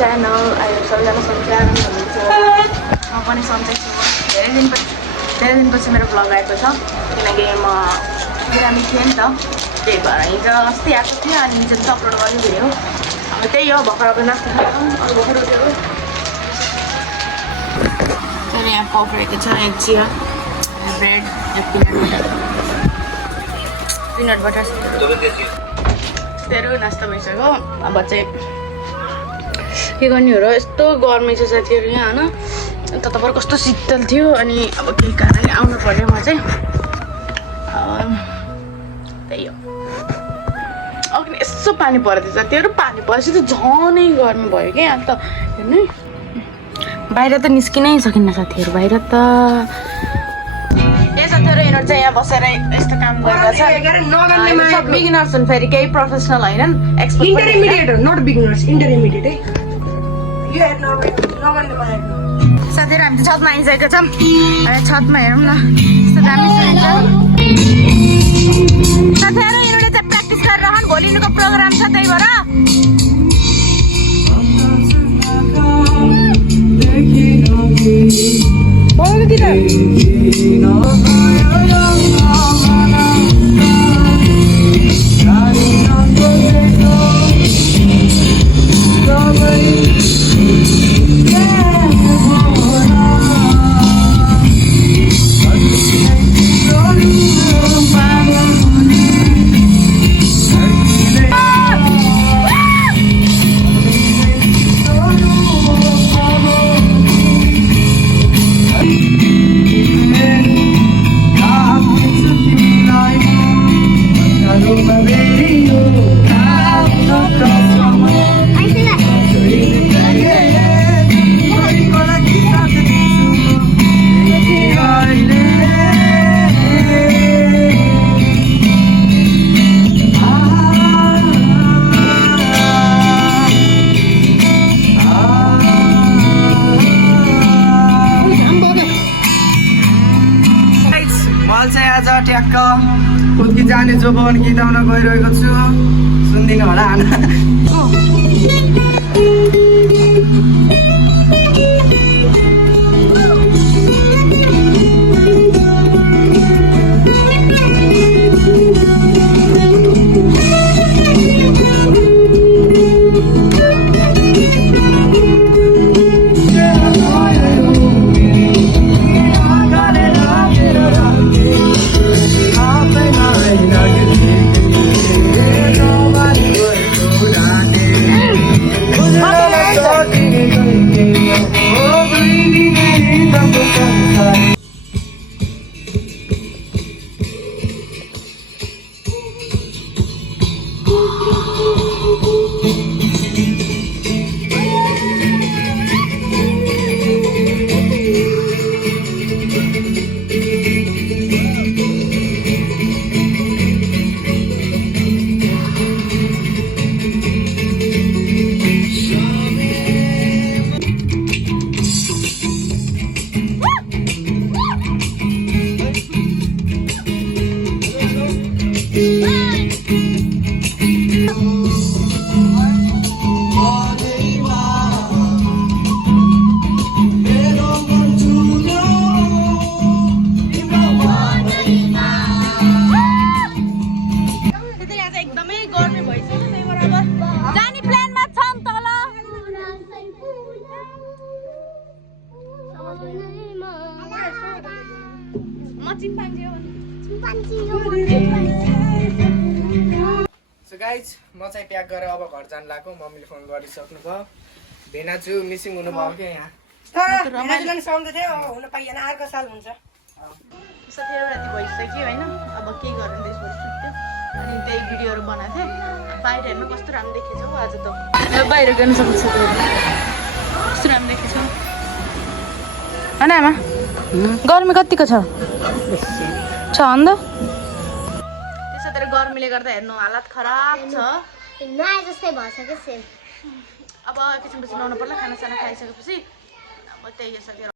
Channel. अहिले सबैजना सन्चै हुनुहुन्छ। म पनि सन्चै छु। धेरै दिनपछि मेरो भ्लग आएको छ किनकि म बिरामी थिएँ नि त, त्यही भएर हिजो अस्ति आएको थियो अनि हिजो चाहिँ अपलोड गर्यो भिडियो। अब त्यही हो, भर्खर अब नास्ता खायो, अरू भर्खर उठ्यो। त्यहाँदेखि यहाँ कफ रहेको छ, यहाँ चिया, ब्रेड, पिनट बटर त्यस्तैहरू नास्ता भइसक्यो। अब चाहिँ के गर्ने हो र, यस्तो गर्मी छ साथीहरू यहाँ होइन। अन्त तपाईँ कस्तो शीतल थियो अनि अब केही कारणले आउनु पर्यो म चाहिँ। त्यही हो। अघि यसो पानी पर्दैछ, साथीहरू पानी परेपछि त झनै गर्मी भयो क्या यहाँ त। हेर्नु बाहिर त निस्किनै सकिन्न साथीहरू, बाहिर त ए साथीहरू यिनीहरू चाहिँ यहाँ बसेर यस्तो काम गरिरहेछ। सब बिगिनर्स हुन्, फेरि केही प्रोफेसनल होइनन्, एक्सपर्ट इन्टरमिडिएट हो, नट बिगिनर्स, इन्टरमिडिएट है। साथीहरू हामी छतमा आइसकेको छौँ। छतमा हेरौँ न, यस्तो दामी सुनिन्छ। साथीहरू यिनीहरूले चाहिँ प्र्याक्टिस गरिरहन्, भोलि यिनीहरूको प्रोग्राम छ, त्यही भएर ट्याक्क उति जाने जोबन गीताउन गइरहेको छु, सुन्दिनु होला आना। सो गाइज म चाहिँ प्याक गरेर अब घर जान लाग्यो। मम्मीले फोन गरिसक्नु भयो। भेनाजु मिसिङ हुनुभयो क्या यहाँ। साउन्ड थियो हुन पाइएन, अर्को साल हुन्छ। साथीहरू राति भइसक्यो होइन, अब के गर्नु देशभरि सुत्यो अनि त्यही भिडियोहरू बनाएको थिएँ। बाहिर हेर्नु कस्तो राम्रो देखेछ हौ आज त, बाहिर गर्नु सक्छ कस्तो राम्रो देखेछ होइन आमा। गर्मी कतिको छ अन्त त्यसो तर गर्मीले गर्दा हेर्नु हालत खराब छ, नआए जस्तै भएछ क्या सेम। अब एकैछिनपछि नुहाउनु पर्ला, खानासाना खाइसकेपछि अब त्यही हो साथीहरू।